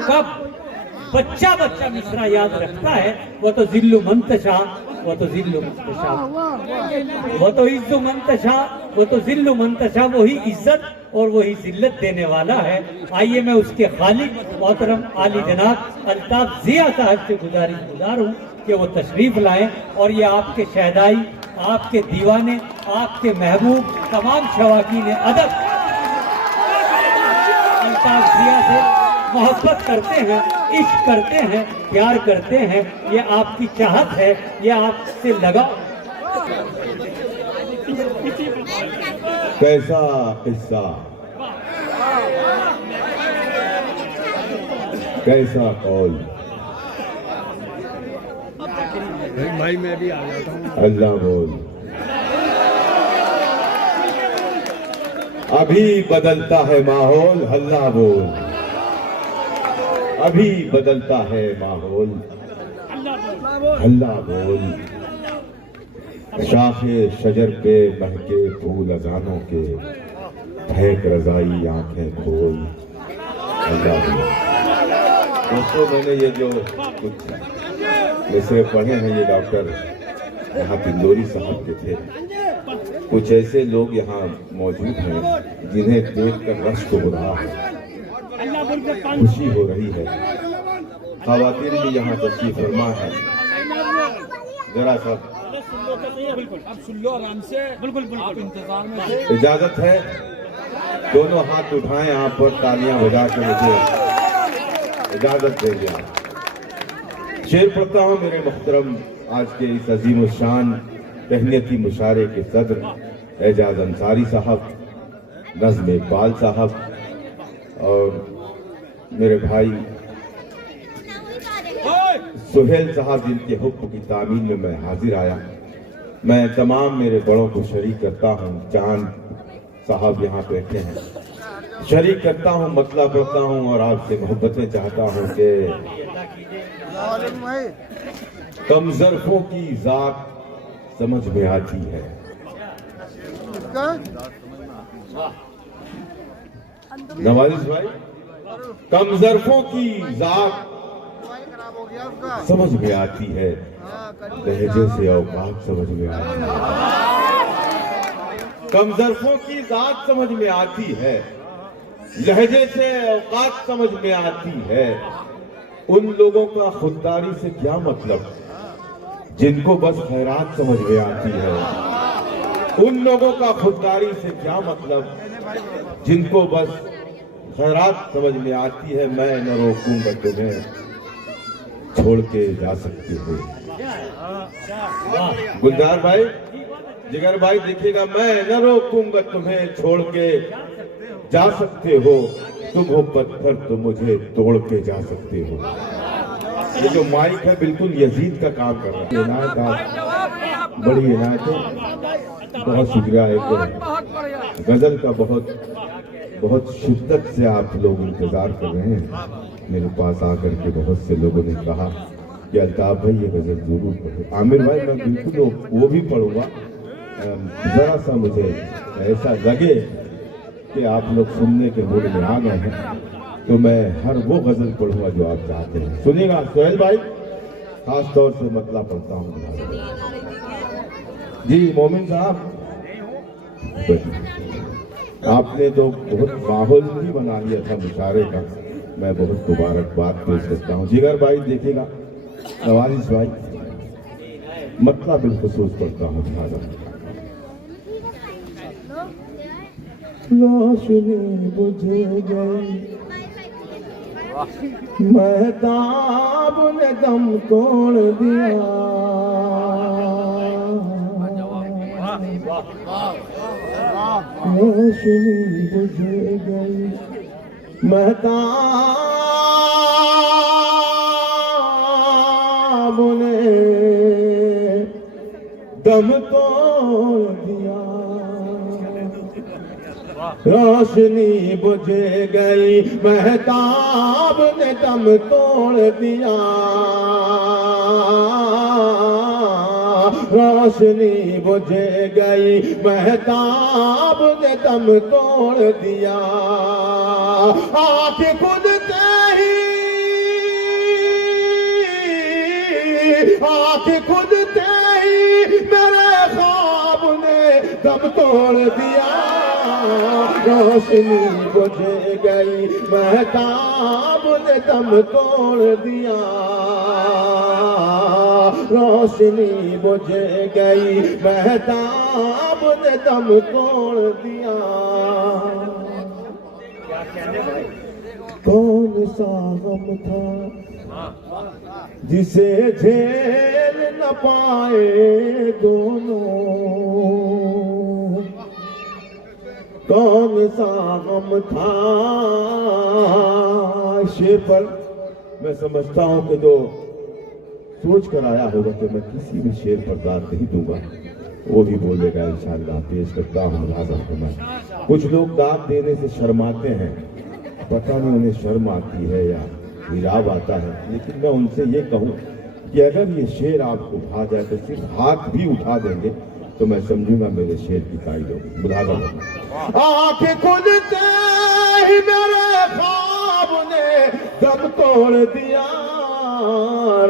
कब बच्चा बच्चा मिसरा याद रखता है, वो तो जिल्लु मंतशा, वो तो जिल्लु मंतशा, वो तो इज्जु मंतशा, वो तो जिल्लु मंतशा, वही इज्जत और वही जिल्लत देने वाला है। आइए मैं उसके खालिक मोहतरम आली जनाब अल्ताफ जिया साहब से गुजार हूँ कि वो तशरीफ लाएं और ये आपके शहदाई, आपके दीवाने, आपके महबूब, तमाम शवाकीन अदब अल्ताफ जिया से मोहब्बत करते हैं, इश्क करते हैं, प्यार करते हैं, ये आपकी चाहत है, ये आपसे लगाव। कैसा किस्सा, कैसा कौल, भाई मैं भी आ जाता हूँ। अल्लाह बोल। अभी बदलता है माहौल, अल्लाह बोल। अभी बदलता है माहौल, अल्लाह बोल। शाखे शजर पे महके फूल अजानों के, फेंक रजाई आंखें खोल, अल्लाह बोल। दोस्तों, मैंने ये जो कुछ मिसरे पढ़े हैं, ये डॉक्टर यहाँ पिंदोरी साहब के थे। कुछ ऐसे लोग यहाँ मौजूद हैं जिन्हें देखकर रश्क हो रहा है, खुशी हो रही है। ख़वातीन भी यहाँ तशरीफ फरमा है। जरा सा अब सुन लो आराम से, बिल्कुल आप इंतजार में थे। इजाजत है, दोनों हाथ उठाएं आप पर, तालियां बजा के मुझे इजाजत दे दिया। शेर पढ़ता हूँ मेरे मुहतरम आज के इस अजीम शान तहनीती मुशारे के सदर एजाज अंसारी साहब, नज़्म इकबाल साहब और मेरे भाई सुहेल साहब, जिनके हुक्म की तामील में मैं हाजिर आया। मैं तमाम मेरे बड़ों को शरीक करता हूँ। चांद साहब यहाँ बैठे हैं, शरीक करता हूँ, मतलब करता हूँ और आपसे मोहब्बतें चाहता हूँ कि कमजरफों की जात समझ में आती है। नवाजिश भाई, कमजरफों की जात समझ में आती है, लहजे से औकात समझ में आती है। कमजरफों की जात समझ में आती है, लहजे से औकात समझ में आती है। उन लोगों का खुददारी से क्या मतलब जिनको बस खैरात समझ में आती है। उन लोगों का खुददारी से क्या मतलब जिनको बस खैरात समझ में आती है। मैं न रोकूंगा तुम्हें, छोड़ के जा सकते हो। गुलजार भाई, जिगर भाई, देखिएगा, मैं न रोकूंगा तुम्हें, छोड़ के जा सकते हो। तुम हो पत्थर तो मुझे तोड़ के जा सकते हो। ये जो माइक है बिल्कुल यजीद का काम कर रहा है। इनायत आप, बड़ी इनायत है, बहुत शुक्रिया। एक गजल का बहुत शिद्दत से आप लोग इंतजार कर रहे हैं। मेरे पास आकर के बहुत से लोगों ने कहा कि अल्ताफ भाई ये गजल जरूर पढ़ो। आमिर भाई, मैं बिल्कुल वो भी पढ़ूंगा। जरा सा मुझे ऐसा लगे कि आप लोग सुनने के मूड में आ गए हैं तो मैं हर वो गजल पढ़ूंगा जो आप चाहते हैं। सुनिएगा सोहेल भाई, खास तौर से मतलब पढ़ता हूँ जी। मोमिन साहब, आपने तो बहुत माहौल भी बना लिया था मुशारे का, मैं बहुत मुबारकबाद पेश करता हूँ। जिगर भाई देखिएगा, नवाजिश भाई, मतलब बिलखुसूस पढ़ता हूँ। रोशनी बुझ गई, महताब ने दम तोड़ दिया। रोशनी बुझ गई, महताब ने दम तोड़ दिया। रोशनी बुझ गई, महताब ने दम तोड़ दिया। रोशनी बुझ गई, महताब ने दम तोड़ दिया। आप खुद से ही तोड़ दिया, रोशनी बुझ गई, महताब ने दम तोड़ दिया, रोशनी बुझ गई, महताब ने दम तोड़ दिया। कौन सा गम था जिसे झेल न पाए दोनों, कौन सा गम था। शेर पर मैं समझता हूं कि जो सोच कर आया होगा कि मैं किसी भी शेर पर दाद नहीं दूंगा, वो भी बोलेगा इंशाअल्लाह। पेश करता हूँ मैं। कुछ लोग दाद देने से शर्माते हैं, पता नहीं उन्हें शर्म आती है या हिजाब आता है, लेकिन मैं उनसे ये कहूँ कि अगर ये शेर आपको भा जाए तो सिर्फ हाथ भी उठा देंगे तो मैं समझूंगा मेरे शेर की तारीफ होगी। बुलावा आंखें खुलते ही मेरे ख्वाब ने दम तोड़ दिया,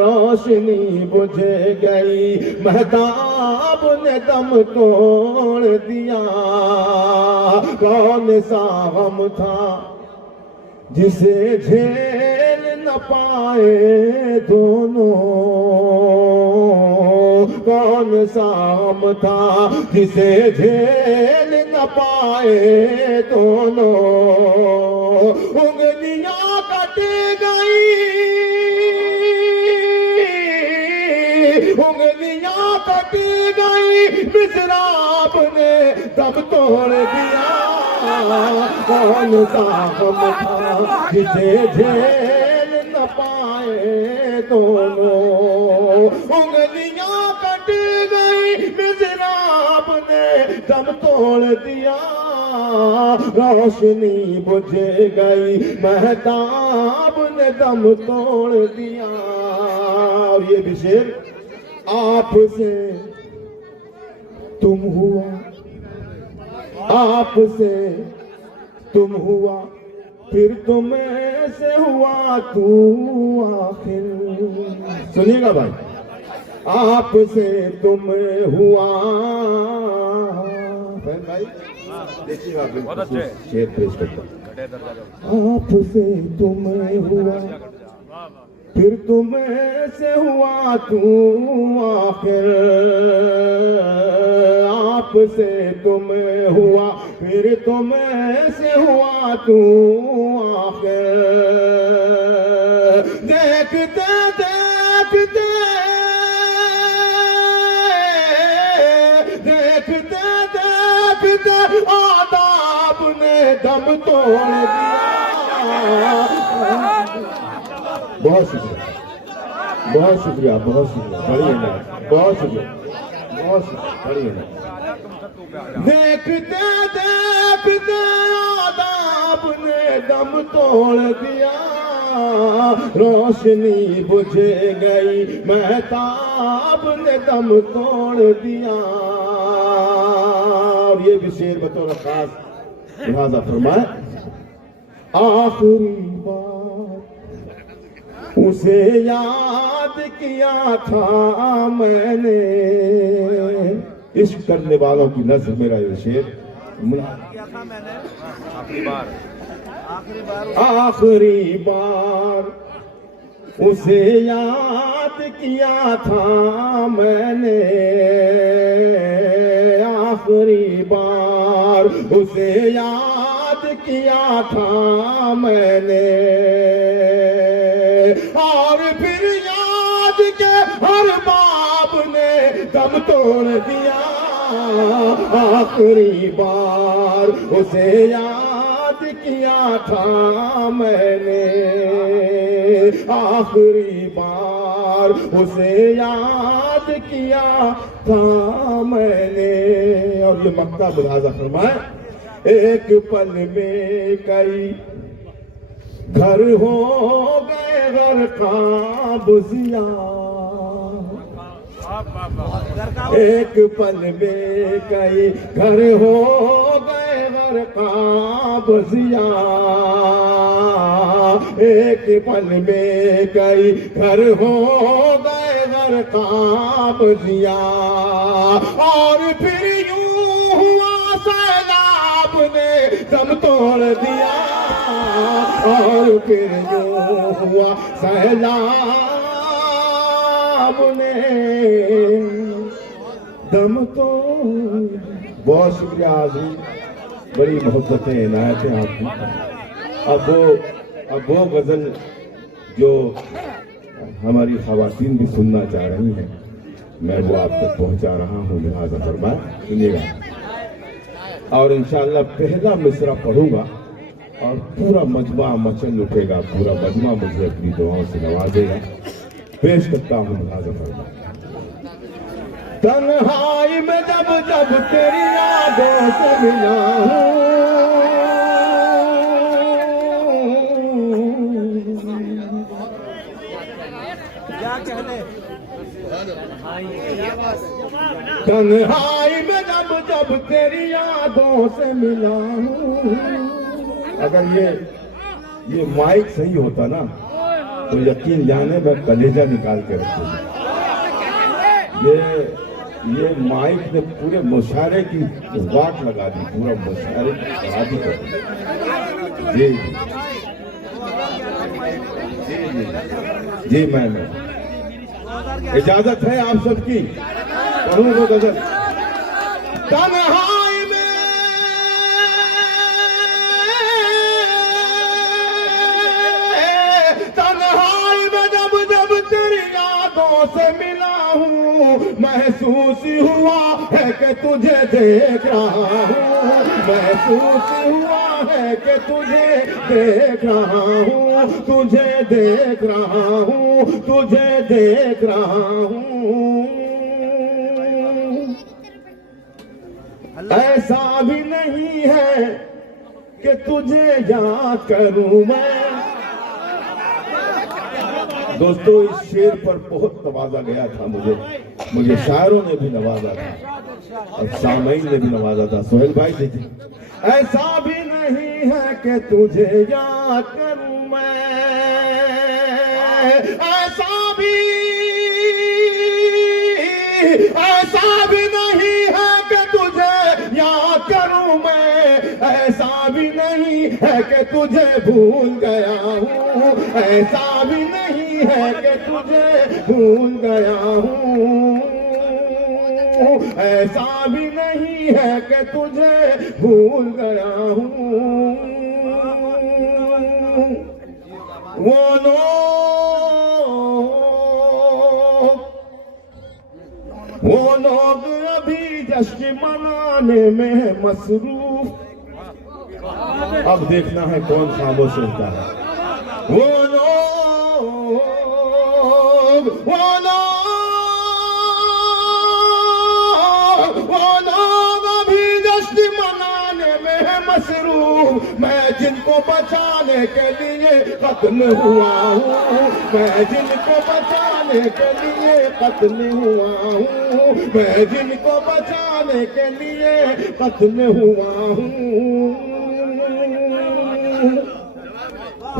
रोशनी बुझ गई, महताब ने दम तोड़ दिया। कौन सा गम था जिसे झेल न पाए दोनों, कौन सा गम था जिसे झेल न पाए दोनों। उंगलियां कट गई, उंगलियां कट गई, मिज़राब ने दम तोड़ दिया। कौन सा गम था जिसे झेल न पाए दोनों, उंगलियां कट गई, मिज़राब ने दम तोड़ दिया। रोशनी बुझ गई, महताब ने दम तोड़ दिया। और ये भी शेर, आपसे तुम हुआ, आपसे तुम हुआ, फिर तुम्हें से हुआ तू आखिर। सुनिएगा भाई, आपसे तुम हुआ, भाई देखिएगा, बहुत अच्छे शेर पेश करता। आपसे तुम हुआ, फिर तुम्हें से हुआ तू आखिर, आपसे तुम हुआ, फिर तुम्हें से हुआ तू आखिर। देखते देखते देखते देखते आदाब ने दम तोड़ दिया। बहुत शुक्रिया, बहुत शुक्रिया, बहुत शुक्रिया, बड़ी है, बहुत शुक्रिया, बहुत शुक्रिया, बड़ी है। देखते देखते आदाब ने दम तोड़ दिया, रोशनी बुझ गई, महताब ने दम तोड़ दिया। और ये भी शेर बतौर खास लिहाजा फरमाए, आखिरी बार उसे याद किया था मैंने। इश्क करने वालों की नज़र मेरा ये शेर, आखिरी बार उसे याद किया था मैंने, आखिरी बार उसे याद किया था मैंने। और फिर याद के हर बाब ने दम तोड़ दिया, आखिरी बार उसे याद किया था मैंने, आखिरी बार उसे याद किया था मैंने। और ये मक्ता लिहाजा फरमाए, एक पल में कई घर हो गए गरकाब जिया, एक पल में कई घर हो गए गरकाब जिया, एक पल में कई घर हो गए गरकाब जिया। और फिर यूं हुआ ने दम तोड़ दिया और फिर जो हुआ सैलाब ने दम तोड़। बहुत शुक्रिया आज़मी, बड़ी मोहब्बतें इनायतें आपकी। अब वो गजल जो हमारी खवातीन भी सुनना चाह रही हैं, मैं वो आप तक पहुंचा रहा हूँ, लिहाजा फरमाए सुनिएगा। और इंशाअल्लाह पहला मिसरा पढ़ूंगा और पूरा मजमा मचल उठेगा, पूरा मजमा मुझे अपनी दुआओं से नवाजेगा। पेश करता हूँ, लिहाजा फरमाए। तन्हाई में जब जब तेरी यादों से मिला हूँ, तन्हाई में जब जब तेरी यादों से मिला हूँ। अगर ये माइक सही होता ना तो यकीन जाने मैं कलेजा निकाल के रखूँ। ये माइक ने पूरे मुशायरे की वाट लगा दी, पूरा मुशायरे की खराबी कर दी। जी जी जी जी मैं इजाजत है आप सबकी, पढ़ूं वो गजल। तन्हाई में जब जब तेरी यादों से मिला हूँ, महसूस हुआ है कि तुझे देख रहा हूँ, महसूस हुआ है कि तुझे देख रहा हूँ, तुझे देख रहा हूँ, तुझे देख रहा हूँ। ऐसा भी नहीं है कि तुझे याद करूं मैं। दोस्तों, इस शेर पर बहुत नवाजा गया था, मुझे शायरों ने भी नवाजा था और सामईन ने भी नवाजा था। सोहेल भाई देखिए, ऐसा भी नहीं है कि तुझे याद करूं मैं, ऐसा भी नहीं है कि तुझे याद करूं मैं, ऐसा भी नहीं है कि तुझे भूल गया हूँ, ऐसा भी नहीं है कि तुझे भूल गया हूँ, ऐसा भी नहीं है कि तुझे भूल गया हूँ। वो लोग अभी जश्न मनाने में है मसरूफ। अब देखना है कौन खामोश रहता है। वो लोग अभी जश्न मनाने में है मसरूफ। मैं जिनको बचाने के लिए कत्ल हुआ हूँ, मैं जिनको बचाने के लिए कत्ल हुआ हूँ, मैं जिनको बचाने के लिए कत्ल हुआ हूँ।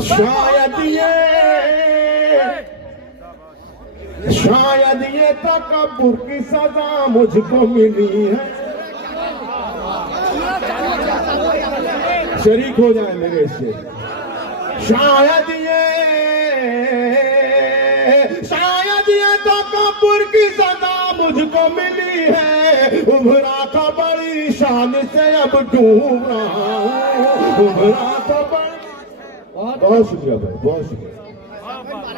शायद ये तकब्बुर की सजा मुझको मिली है। शरीक हो जाए मेरे से। शायद ये तकब्बुर की सजा मुझको मिली है। उभरा था बड़ी शान से अब डूब रहा हूँ, उभरा था बड़ी, बहुत शुक्रिया भाई, बहुत शुक्रिया।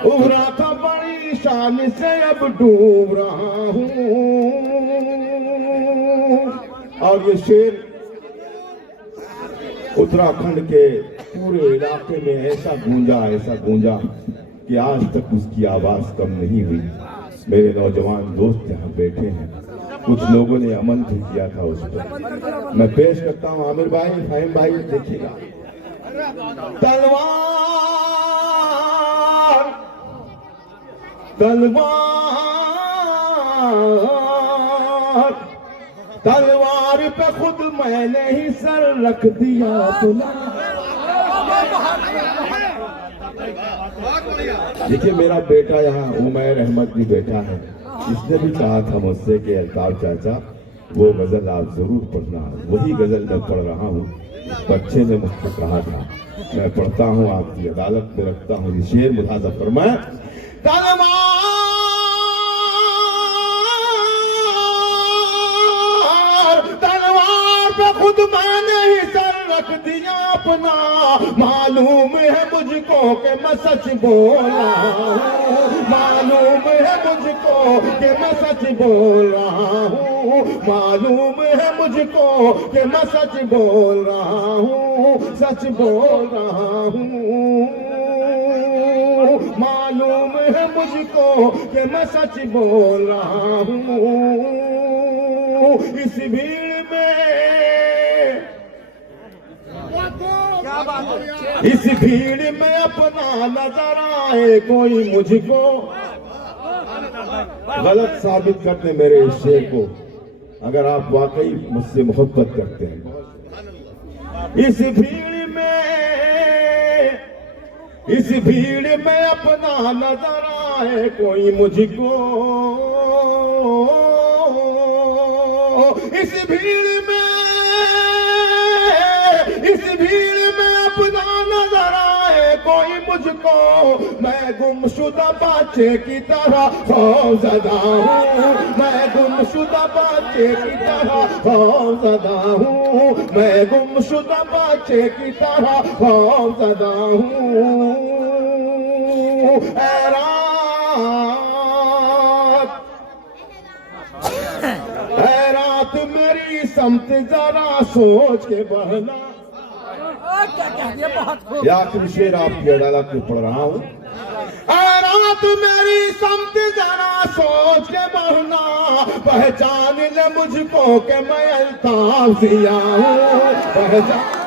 उभरा था बड़ी शान से अब डूब रहा हूँ। और ये शेर उत्तराखंड के पूरे इलाके में ऐसा गूंजा कि आज तक उसकी आवाज कम नहीं हुई। मेरे नौजवान दोस्त यहाँ बैठे हैं, कुछ लोगों ने अमल भी किया था उस पर। मैं पेश करता हूँ आमिर भाई, फाहिम भाई, देखिएगा। तलवार पे खुद मैंने ही सर रख दिया अपना। देखिए, मेरा बेटा यहाँ उमैर अहमद भी बैठा है, इसने भी कहा था मुझसे कि अल्ताफ चाचा वो गजल आप जरूर पढ़ना। वही गजल मैं पढ़ रहा हूँ। बच्चे ने मुझसे कहा था, मैं पढ़ता हूँ आपकी अदालत में रखता हूँ ये शेर, मुलाजा फरमाए। तलवार पे खुद मैंने ही सर रख दिया अपना, मालूम है मुझको कि मैं सच बोला हूँ, मालूम है मुझको कि मैं सच बोल रहा हूँ, मालूम है मुझको कि मैं सच बोल रहा हूँ, सच बोल रहा हूँ, मालूम है मुझको कि मैं सच बोल रहा हूँ। इस भीड़ में, इस भीड़ में अपना नजर आए कोई मुझको, गलत साबित करते मेरे इस शेर को, अगर आप वाकई मुझसे मोहब्बत करते हैं। इस भीड़ में, इस भीड़ में अपना नजर आए कोई मुझको, इस भीड़ में, इस भीड़ में अपना नजर आए कोई मुझको, मैं गुमशुदा बच्चे की तरह खौफज़दा हूँ, मैं गुमशुदा बच्चे की तरह खौफज़दा हूँ, मैं गुमशुदा बच्चे की तरह खौफज़दा हूँ। ऐ रात मेरी समत जरा सोच के बहना, ये आखिरी शेर आपकी अदालत में पढ़ रहा हूँ। रात मेरी समत जरा सोच के बहना, पहचान ले मुझको कि मैं अल्ताफ ज़िया हूँ, पहचान